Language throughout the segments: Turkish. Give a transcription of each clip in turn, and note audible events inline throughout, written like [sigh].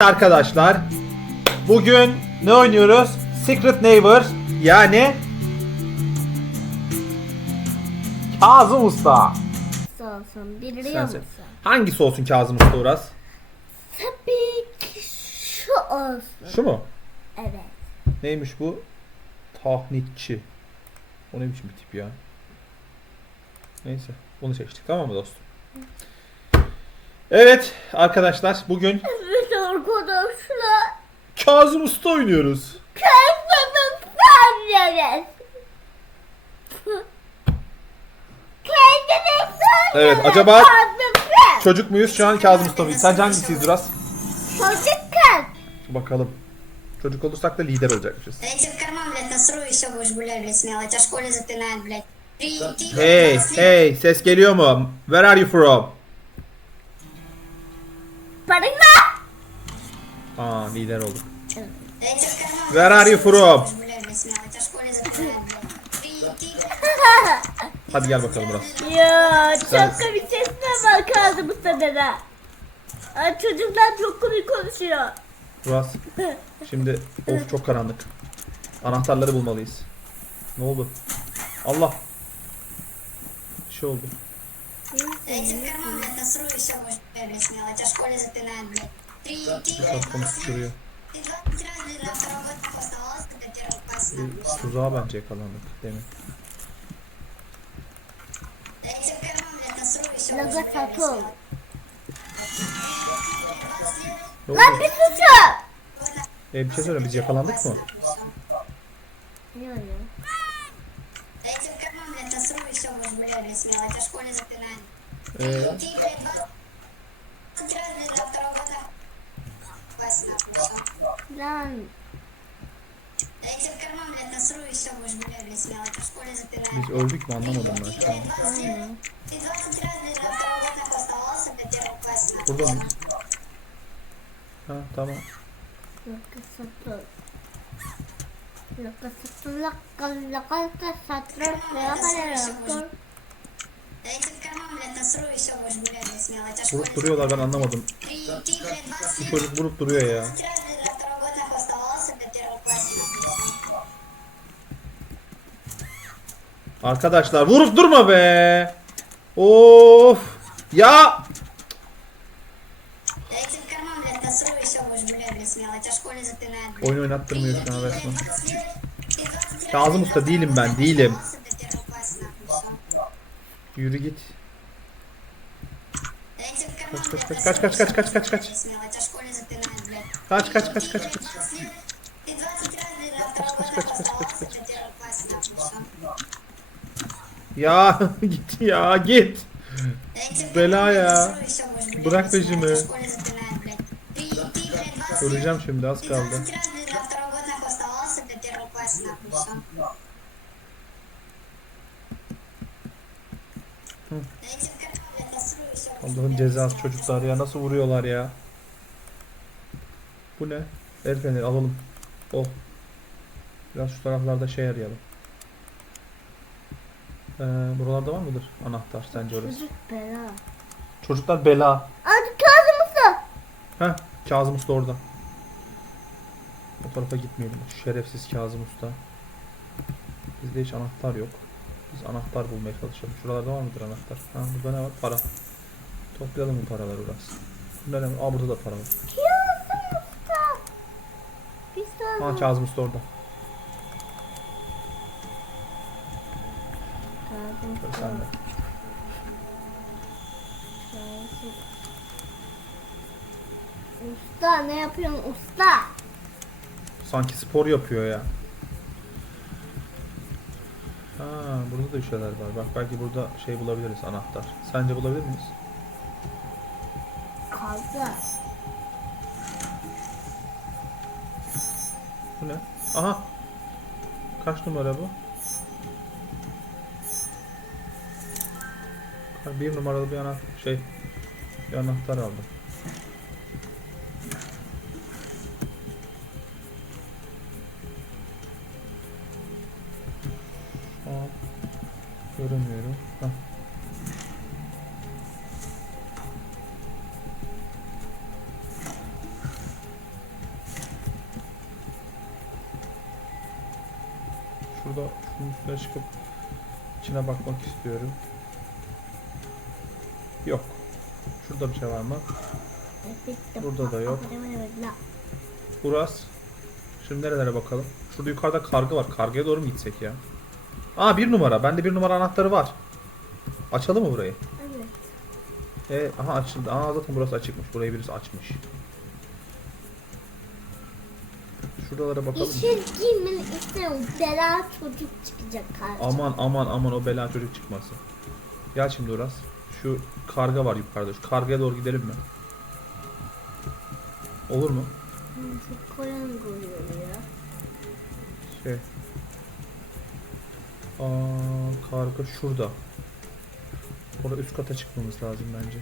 Arkadaşlar bugün ne oynuyoruz? Secret Neighbor yani Kazım Usta. olsun biliyor Sen- musun? Hangisi olsun Kazım Usta Uras? Tabii ki şu olsun. Şu mu? Evet. Neymiş bu? Tahnitçi. O ne biçim bir tip ya? Neyse bunu seçtik tamam mı dostum? Evet arkadaşlar bugün Evet arkadaşlar. Kazım Usta oynuyoruz. Kendimi sanıyoruz. Kendimi sanıyoruz. Evet, acaba- Kendimi. Çocuk muyuz şu an Kazım Usta mıyız? Sence hangisiyiz Uras? Çocuk kız. Bakalım. Çocuk olursak da lider olacakmışız. Зайди в карман, блядь, насру и все будешь гулять, блядь, смело. Тебя в школе запинают, блядь. Приди, Hey, hey, ses geliyor mu? Where are you from? Barınma. Aa, lider olduk. Зайди в карман, Where are you from? будешь [laughs] гулять, блядь, смело. Тебя в школе запинают, блядь. Приди, Hadi gel bakalım Uras. Ya çok komik sesine bak kaldı bu sırada. Ay, Çocuklar çok komik konuşuyor. Uras, şimdi of çok karanlık. Anahtarları bulmalıyız. Ne oldu? Allah. Bir şey oldu. зайди в карман, блядь, насру и все будешь гулять, блядь, смело. Тебя в школе запинают, блядь. Приди, блядь, Çok konuşup duruyor. Ты 20 раз, блядь, до второго года оставалась до первого класса. Bir tuzağa bence yakalandık demin. Зайди в карман, блядь, насру и все Laga будешь гулять, блядь, satıl. смело. Ne Lan oldu? bir susun. E, bir şey söyle biz yakalandık mı? Зайди в карман, блядь, насру и все будешь гулять, блядь, смело. Тебя в школе запинают. Ee, Ты, блядь, всё. Lan Зайди в карман, блядь, насру и все будешь гулять, блядь, смело. Тебя в школе запинают. biz öldük mü anlamadım ben şu an. Ты 20 раз, блядь, до второго года оставался до первого класса, нахуй. Burada mıyız? Ha tamam. Laka satıl. Laka satıl. Laka laka satıl. Laka satıl. Зайди в карман, блядь, насру и все будешь гулять, блядь, смело. Тебя в школе Vurup duruyorlar ben anlamadım. Приди, блядь, 20 Bu çocuk vurup duruyor ya. раз, блядь, до второго года оставался до первого класса, нахуй. Arkadaşlar vurup durma be. Of. Ya. Зайди в карман, блядь, насру и все будешь гулять, блядь, смело. Тебя в школе запинают, блядь. Oyun oynattırmıyor şu an resmen. Ты 20 раз, Kazım Usta değilim ben değilim. Yürü git. Kaç kaç kaç kaç kaç kaç kaç kaç kaç. Kaç kaç kaç kaç kaç. Kaç kaç kaç kaç kaç kaç. Ya [laughs] git ya git. Bela ya. Bırak peşimi. Öleceğim şimdi az kaldı. Allah'ın cezası çocuklar ya nasıl vuruyorlar ya. Bu ne? El feneri alalım. Oh. Biraz şu taraflarda şey arayalım. Ee, buralarda var mıdır anahtar sence orası? Çocuk bela. Çocuklar bela. Hadi Kazım Usta. Heh Kazım Usta orada. O tarafa gitmeyelim. Şerefsiz Kazım Usta. Bizde hiç anahtar yok. Biz anahtar bulmaya çalışalım. Şuralarda var mıdır anahtar? Ha burada ne var? Para. Toplayalım bu paraları biraz. Ne var? Aa burada da para var. Ha Kazım Usta orada. Kazım Usta. sen de. Kazım. Usta ne yapıyorsun usta? Sanki spor yapıyor ya. Ha burada da bir şeyler var. Bak belki burada şey bulabiliriz anahtar. Sence bulabilir miyiz? Kaldı. Bu ne? Aha. Kaç numara bu? Bir numaralı bir anahtar şey bir anahtar aldım. İstiyorum. Yok. Şurada bir şey var mı? Burada da yok. Uras. Şimdi nerelere bakalım? Şurada yukarıda karga var. Kargaya doğru mu gitsek ya? Aa bir numara. Bende bir numara anahtarı var. Açalım mı burayı? Evet. E, aha açıldı. Aa zaten burası açıkmış. Burayı birisi açmış. Şuralara bakalım. Yeşil giymenin üstüne bela çocuk çıkacak karşı. Aman aman aman o bela çocuk çıkmasın. Gel şimdi Uras. Şu karga var yukarıda. Şu kargaya doğru gidelim mi? Olur mu? Çok koyan oluyor ya. Şey. Aa, karga şurada. Orada üst kata çıkmamız lazım bence.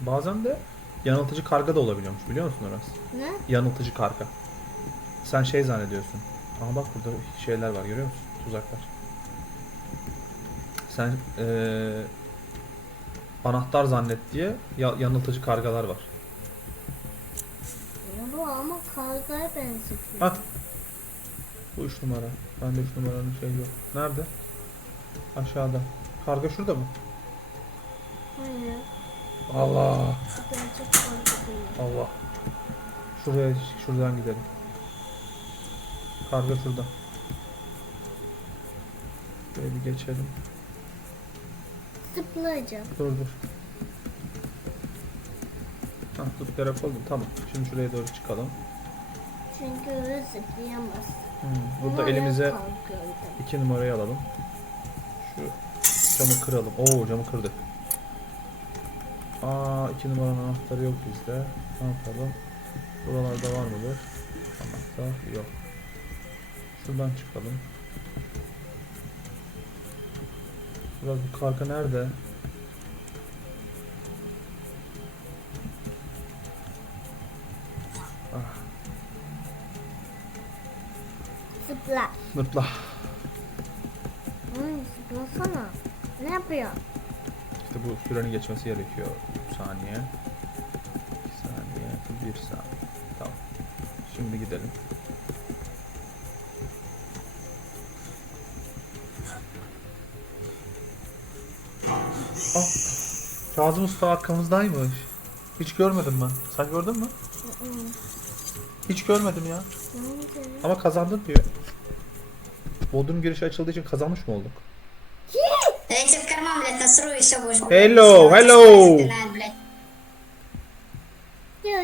Bazen de yanıltıcı karga da olabiliyormuş biliyor musun Uras? Ne? Yanıltıcı karga. Sen şey zannediyorsun. Aha bak burada şeyler var görüyor musun? Tuzaklar. Sen eee, anahtar zannet diye ya- yanıltıcı kargalar var. Bu ama kargaya benziyor. At. Bu üç numara. Bende üç numaranın şeyi yok. Nerede? Aşağıda. Karga şurada mı? Hayır. Allah. Allah. Şuraya şuradan gidelim. Karga şurada. Şöyle bir geçelim. Zıplayacağım. Dur dur. Hah zıplayarak oldu. Tamam. Şimdi şuraya doğru çıkalım. Çünkü öyle zıplayamaz. Hmm, Burada Ama elimize ayağa kalkıyor bir de. iki numarayı alalım. Şu camı kıralım. Oo camı kırdık. Aa iki numaranın anahtarı yok bizde. Ne yapalım? Buralarda var mıdır? Anahtar yok. Şuradan çıkalım. Biraz bu karga nerede? Ah, Zıpla. zıpla. Ay zıplasana. Ne yapıyor? Bu sürenin geçmesi gerekiyor. 3 saniye. 2 saniye. 1 saniye. Tamam. Şimdi gidelim. Ah. Kazım Usta arkamızdaymış. Hiç görmedim ben. Sen gördün mü? Hiç görmedim ya. Ama kazandın diyor. Bodrum girişi açıldığı için kazanmış mı olduk? Да я тебе в карман, блядь, насру, еще будешь... блядь, Hello, всё, hello. стреляет, блядь. Ya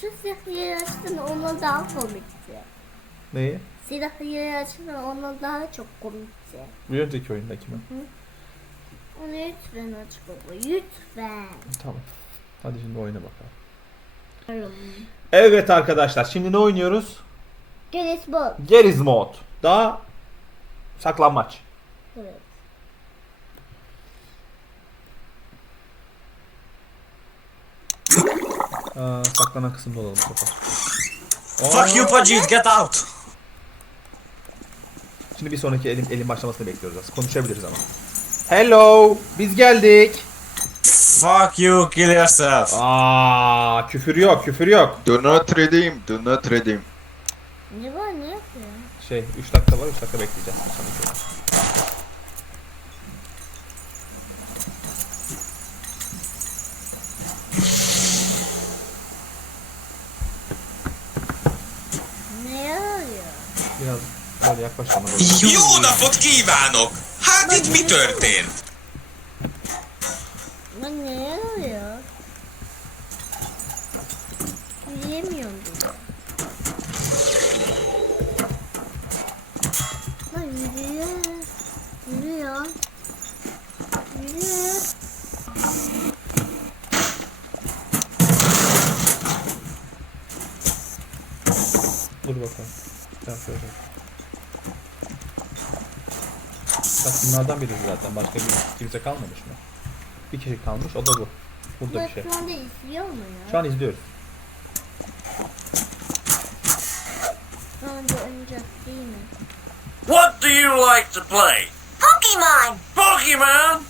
şu silah yarışın ona daha komikti. Neyi? Silah yarışın ona daha çok komikti. Bir önceki oyundaki mi? Onu lütfen aç baba lütfen. Tamam. Hadi şimdi oyuna bakalım. Arım. Evet arkadaşlar şimdi ne oynuyoruz? Gelis bol. Geriz mod. Daha saklanmaç. Evet. Aa, saklanan kısımda olalım bu sefer. Fuck you, Pajit, get out! Şimdi bir sonraki elim elim başlamasını bekliyoruz. aslında. Konuşabiliriz ama. Hello, biz geldik. Fuck you, kill yourself! Aa, küfür yok, küfür yok. Do not redeem, do not redeem. Ne var ne yapıyor? Şey, 3 dakika var, 3 dakika bekleyeceğiz. Jó napot kívánok! Hát itt mi történt? Lan ne arıyor? Yürüyemiyorum Bak bunlardan biri zaten. Başka bir kimse kalmamış mı? Bir kişi kalmış, o da bu. Burada Bak bir şey. şu anda izliyor mu ya? Şu an izliyoruz. Şu anda oyuncak değil mi? What do you like to play? Pokemon! Pokemon?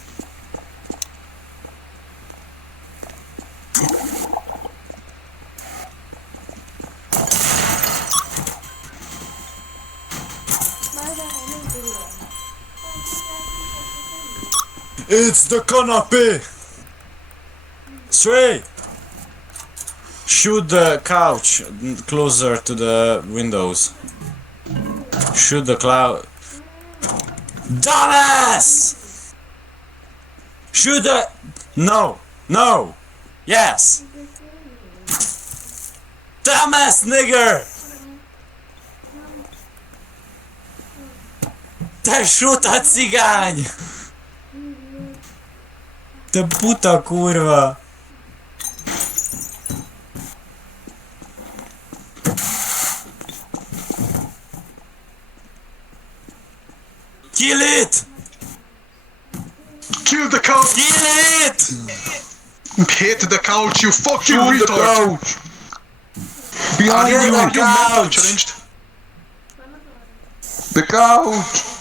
It's the canopy. Straight. Shoot the couch closer to the windows. Shoot the cloud. Dumbass! Shoot the. No! No! Yes! Dumbass nigger! Te szuta cigań! Te puta kurwa! Kill it! Kill the couch! Kill it! Hit the couch, you fucking Shoot the retard! couch! Behind you, the you mental couch! challenged! The couch!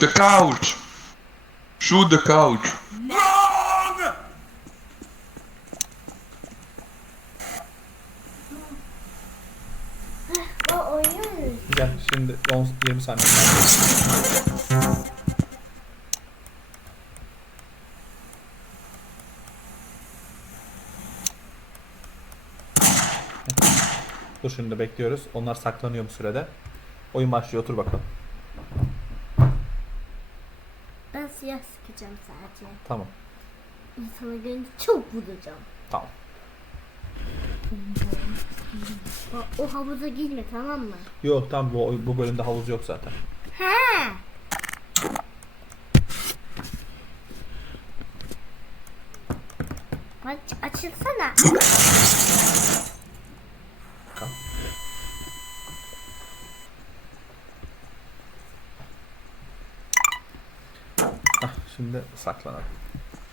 The couch! Shoot the couch! Wrong! O oynuyoruz. Gel şimdi 10 20 saniye. Dur şimdi bekliyoruz. Onlar saklanıyor bu sürede. Oyun başlıyor. Otur bakalım. Ben siyah sıkacağım sadece. Tamam. İnsana görünce çok vuracağım. Tamam. O, o havuza girme tamam mı? Yok tamam bu, bu bölümde havuz yok zaten. Ha. Aç, açılsana. Şimdi saklanalım.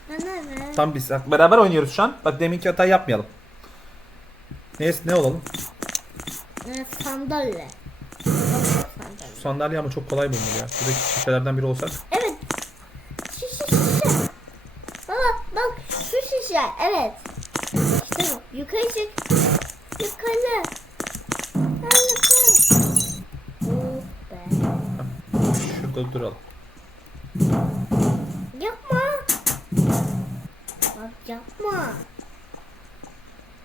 Ver. Tam biz beraber oynuyoruz şu an. Bak deminki hatayı yapmayalım. Ne, ne olalım? Ee, sandalye. Sandalye. Şu sandalye ama çok kolay bulunur ya. Şuradaki şişelerden biri olsak. Evet. Şişe şişe. Baba bak şu şişe. Evet. İşte bu. Yukarı çık. Yukarı. Ha, yukarı. Oh be. Şurada duralım. Yapma. Bak yapma.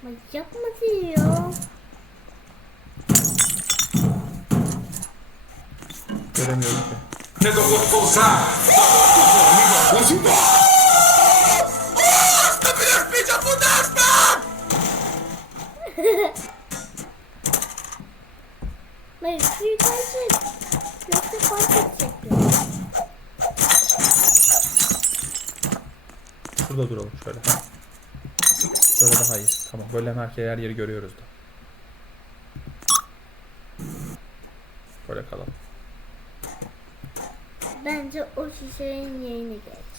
Bak yapma diyor. Göremiyorum ki. [laughs] Hayır şu yukarı çık. Yoksa fark edecek. Şurada duralım şöyle. Ha. Böyle daha iyi. Tamam. Böyle hem her, her yeri görüyoruz da. Böyle kalalım. Bence o şişenin yerine geç.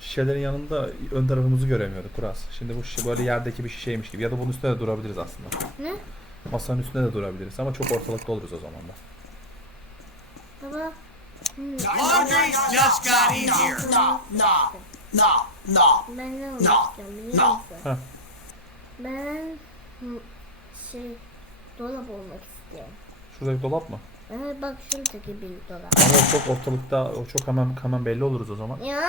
Şişelerin yanında ön tarafımızı göremiyorduk Kuraz. Şimdi bu şişe böyle yerdeki bir şişeymiş gibi. Ya da bunun üstünde de durabiliriz aslında. Ne? Masanın üstünde de durabiliriz ama çok ortalıkta oluruz o zaman da. Baba. Hmm. Laundry's just got in here. No, no, no, no. No, no. Ben şey dolap olmak istiyorum. Şurada bir dolap mı? Evet bak şuradaki bir dolap. Ama o çok ortalıkta, o çok hemen hemen belli oluruz o zaman. Ya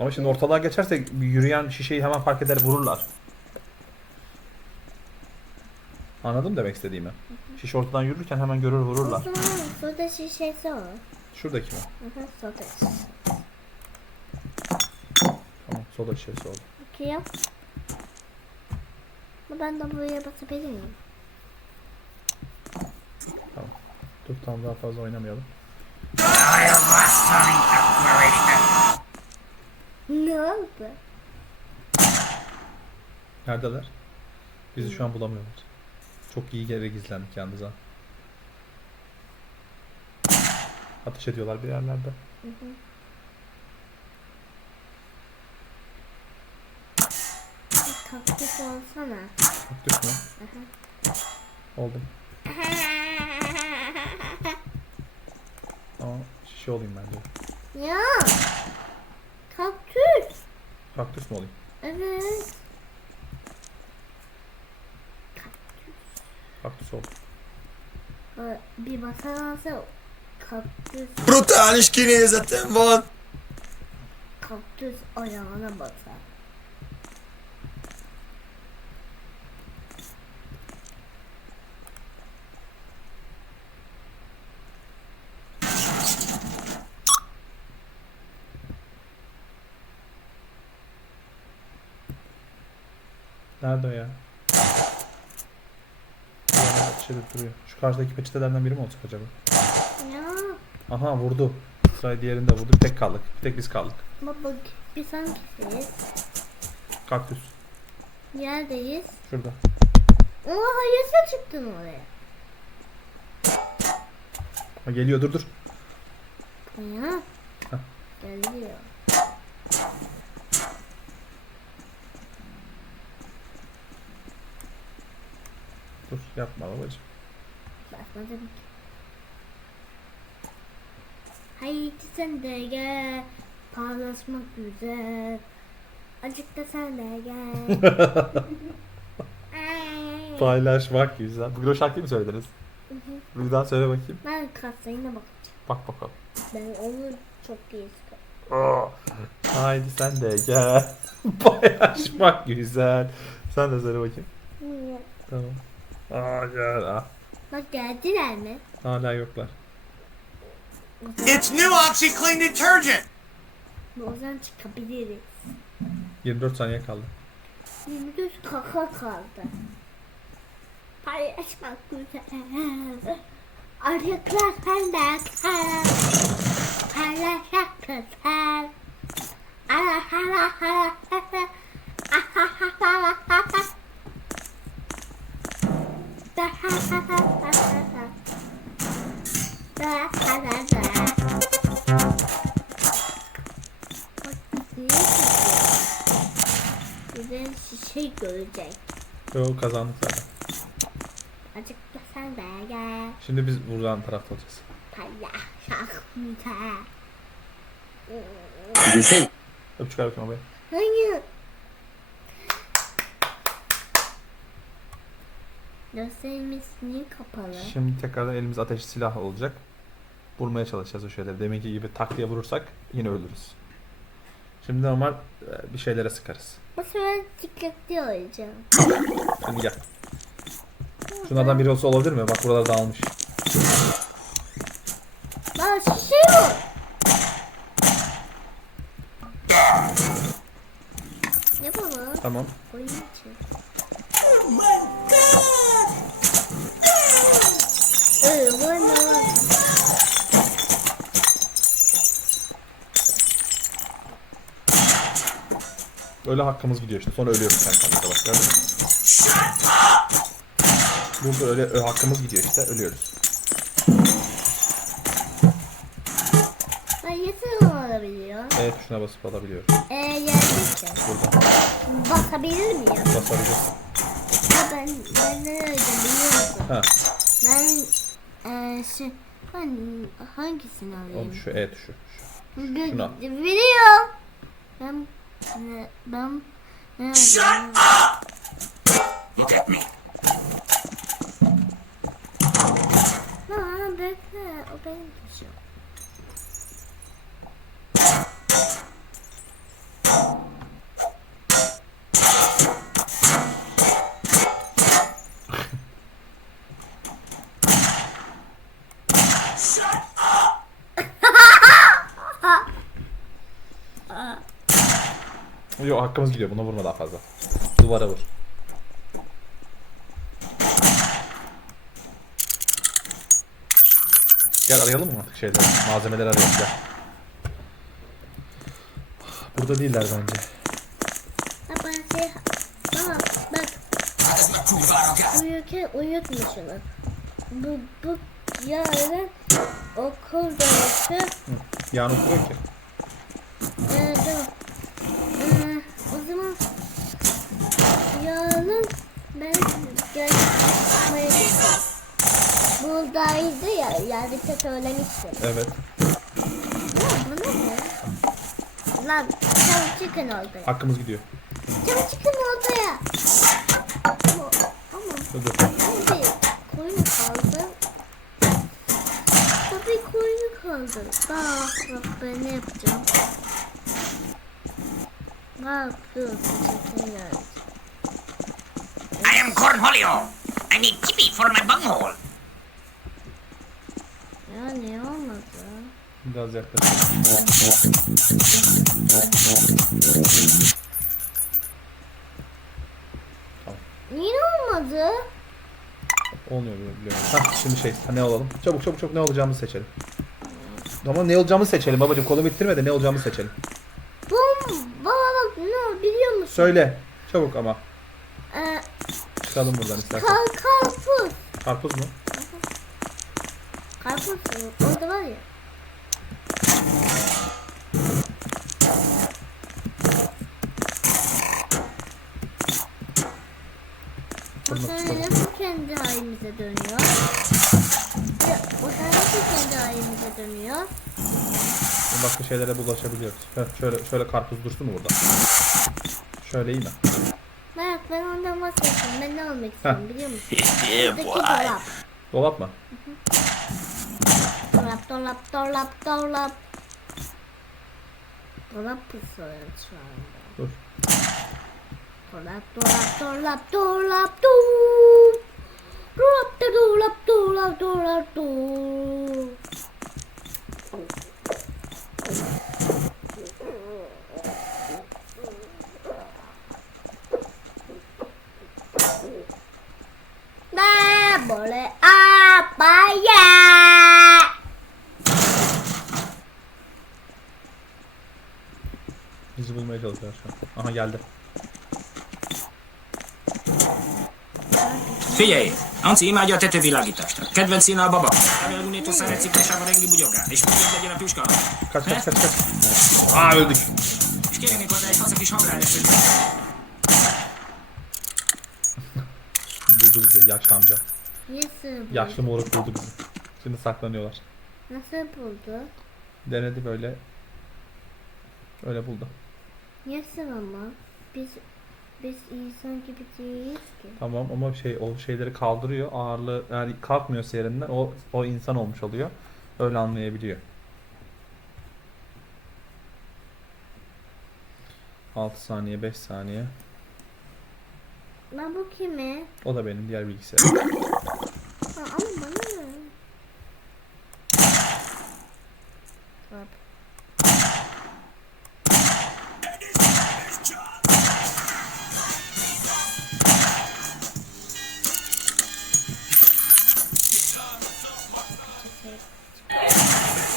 Ama şimdi ortalığa geçersek yürüyen şişeyi hemen fark eder vururlar. Anladın mı demek istediğimi? Şişe ortadan yürürken hemen görür o vururlar. zaman soda şişesi o. Şuradaki mi? Aha soda şişesi. Tamam soda şişesi oldu. Ama ben de buraya basabilir miyim? Dur tamam daha fazla oynamayalım. Ne oldu? Neredeler? Bizi şu an bulamıyorlar. Çok iyi yere gizlendik yalnız ha. Ateş ediyorlar bir yerlerde. Bir kaktüs olsana. Aktif mi? Oldum. Ama şişe olayım bence. Ya. Kaktüs. Kaktüs mü olayım? Evet. Kaktüs ol. Bir basan olsa kaktüs. Brutalisch Kinese, den Wort. Kaktüs ayağına basar. Nerede o ya? Şeyde duruyor. Şu karşıdaki peçetelerden biri mi olacak acaba? Ya Aha vurdu. Sıra diğerinde vurdu. Bir tek kaldık. Bir tek biz kaldık. baba biz hangisiyiz? Kaktüs. Neredeyiz? Şurada. Oha hayırsa çıktın oraya. Ha, geliyor dur dur. Ya. Geliyor. Dur yapma babacığım. Basmadım ki. Haydi sen de gel. Paylaşmak güzel. Acık da sen de gel. Ay. [laughs] Paylaşmak güzel. Bugün o şarkıyı mı söylediniz? Bir daha söyle bakayım. ben kasayına bakacağım. Bak bakalım. Ben onu çok iyi sıkarım. Aa. Haydi sen de gel. [laughs] Paylaşmak güzel. Sen de söyle bakayım. Tamam. Aa gel. Ah. Bak geldiler mi? Hala yoklar. It's new OxyClean detergent. O zaman çıkabiliriz. 24 saniye kaldı. Düz kaka kaldı. Paylaşmak güzel. Arıklar senden kal. Paylaşmak güzel. Ala hala hala hala. Aha ha ha ha ha Güzel şişe görecek. Yo kazandık zaten. Azıcık da sen de gel. Şimdi biz buradan tarafta olacağız. Güzel. Gülsene. Öpücük abaya. Hayır. Gözlerimiz niye kapalı? Şimdi tekrardan elimiz ateşli silah olacak. Vurmaya çalışacağız o şeyleri. Deminki gibi tak diye vurursak yine ölürüz. Şimdi normal e, bir şeylere sıkarız. Bu sefer dikkatli olacağım. Şimdi gel. Şunlardan biri olsa olabilir mi? Bak buralar dağılmış. Bak şişe yok. Ne baba? Tamam. Oyun için. Ee, bana. Öyle hakkımız gidiyor işte. Sonra ölüyoruz sen kendine bak gördün mü? Burada öyle ö, hakkımız gidiyor işte. Ölüyoruz. Ben yeter olabiliyor. E tuşuna basıp alabiliyoruz. Ee, yerdeyse. Burada Basabilir miyim? basabilirsin. Ha, ben, ben ne öldüm biliyor musun? Ha. Ben eee şey ben hangisini Oğlum alayım? şu E tuşu. Gö- şuna. Biliyorum. Ben ne- ben Shut Look at me. Lan bekle o benim tuşum. Yok hakkımız gidiyor. Buna vurma daha fazla. Duvara vur. Gel arayalım mı artık şeyleri? Malzemeleri arayalım gel. Burada değiller bence. Ben şey bak bak uyurken uyutmuşum. Bu bu yarın okul dönüşü Yağın oturuyor ki. Ee, ya yazdıkta. Evet. Ya bu ne? Lan çabuk çıkın orada. Hakkımız gidiyor. Çabuk çıkın ortaya. Ama, ama. Dur dur. Abi koyunu kaldı. Tabii koyunu kaldı. Bak bak ben ne yapacağım. Ne yapıyorsun? Çekin I am Cornholio. Biraz yaklaş. Niye olmadı? Olmuyor biliyorum. Hah şimdi şey ne olalım? Çabuk çabuk çabuk ne olacağımızı seçelim. Ama ne olacağımızı seçelim babacım. Kolu bitirme de ne olacağımızı seçelim. Bom baba bak ne biliyor musun? Söyle. Çabuk ama. Ee, Çıkalım buradan istersen. kal karpuz. Karpuz mu? Karpuz orada var ya. Sene tutalım. nasıl kendi halimize dönüyor? Ya, O nasıl kendi halimize dönüyor? Başka şeylere bulaşabiliyoruz. Heh, şöyle şöyle karpuz dursun mu burada? Şöyle iyi mi? Bak ben ondan vazgeçtim. Ben ne olmak istiyorum biliyor musun? [laughs] Buradaki dolap. Dolap mı? Dolap dolap dolap dolap. Dolap pısırıyoruz şu anda. Dur. Dolap dolap dolap dolap dolap. Dolap da dolap. Ne böyle apaya? Bizi bulmaya çalışıyor şu an. Aha geldi. Figyelj! Anci imádja a tetővilágítást. Kedvenc színe a baba. Elvinnétől szeret ciklesába rengi bugyogán. És mindig legyen a tüska. Kaç kaç kaç kaç. Aa öldük. És kérnék hozzá egy fasz kis hagrányos Buldu bizi yaşlı amca. Nasıl buldu? Yaşlı moruk buldu bizi. Şimdi saklanıyorlar. Nasıl buldu? Denedi böyle. Öyle buldu. Nasıl ama? Biz biz insan gibi değiliz ki. Tamam ama şey o şeyleri kaldırıyor. Ağırlığı yani kalkmıyorsa yerinden o o insan olmuş oluyor. Öyle anlayabiliyor. 6 saniye 5 saniye. Ben bu kimi? O da benim diğer bilgisayarım. Ha, ama bana ne? Bak.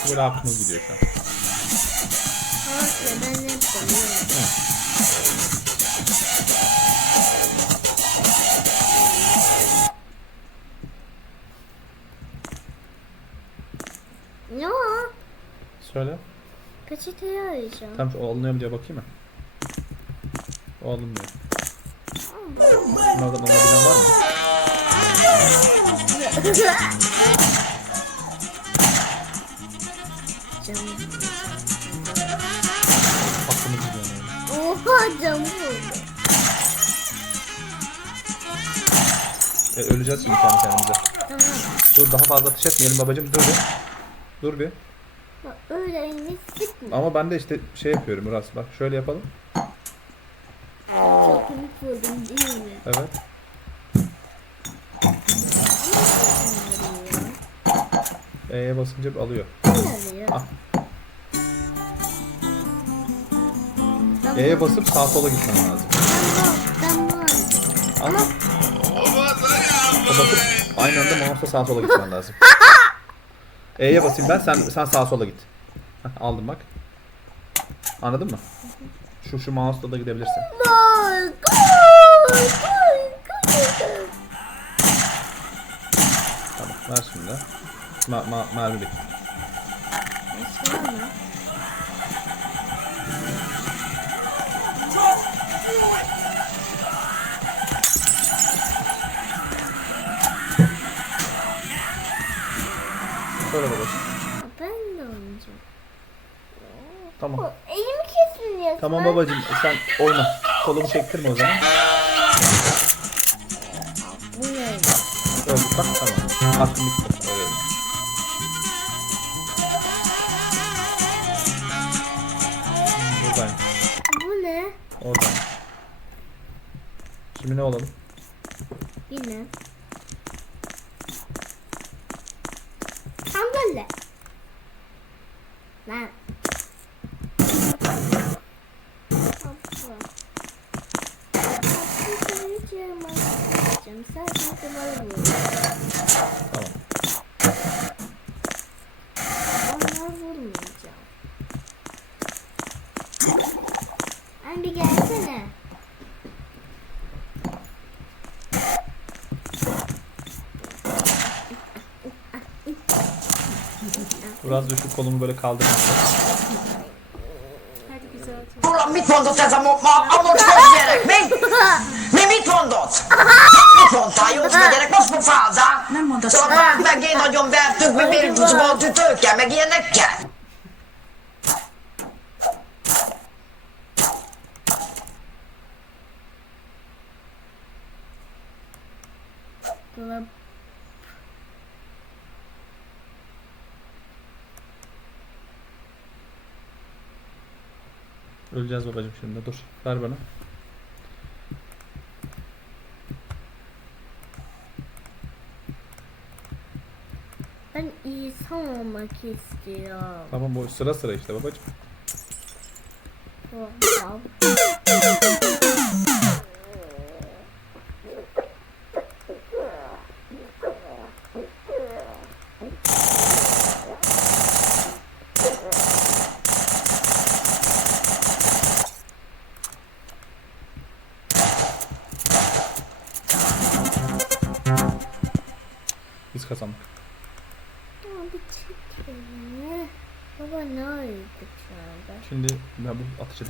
Böyle aklımız gidiyor şu an. Hayır ben ne yapıyorum? Ne o? Söyle. Peçeteyi arayacağım. Tam o alınıyor mu diye bakayım mı? O alınmıyor. Bunlardan alabilen var mı? [laughs] Canım vurdu. E, öleceğiz şimdi kendi kendimize. Tamam. Dur daha fazla ateş etmeyelim babacım. Dur bir. Dur bir. Bak öyle elini sıkma. Ama ben de işte şey yapıyorum Uras. Bak şöyle yapalım. Çok komik vurdum değil mi? Evet. E'ye basınca alıyor. Ne arıyor? Ah. E'ye basıp sağ sola gitmen lazım. Ben bu, ben bu arıyorum. Ama basıp aynı anda mouse'la sağa sola gitmen lazım. [laughs] E'ye basayım ben sen sen sağa sola git. Heh, aldım bak. Anladın mı? Şu şu mouse'la da gidebilirsin. My God! Tamam ver şimdi. Ma ma mermi bit. Başka var Söyle babacığım. Ben de oynayacağım. Tamam. Elimi kesmiyorsun. Tamam babacığım sen oyna. Kolumu çektirme o zaman. Bu ne? Öyle bak tamam. Aklım bitti. Öyle. Buradayım. Bu ne? Oradan. Şimdi ne olalım? Bilmem. Anne gelsene. Biraz da şu kolumu böyle kaldırmak. Hadi güzel otur. Ulan mit mondott ez a ma, ma a mocskos gyerek, mi? Mi mit mondott? Mit mondtál, József gyerek, most pofázál? Nem. Szóval vágd meg, én nagyon vertük, mi miért volt tőke, meg ilyenekkel? Dolap. Öleceğiz babacım şimdi. Dur. Ver bana. Ben insan olmak istiyorum. Tamam bu sıra sıra işte babacım. Wow.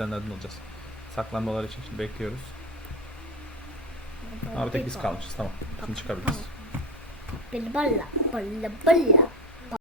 Edenlerden olacağız. Saklanmalar için şimdi bekliyoruz. Abi tek biz kalmışız. Tamam. Şimdi çıkabiliriz. Balla balla balla.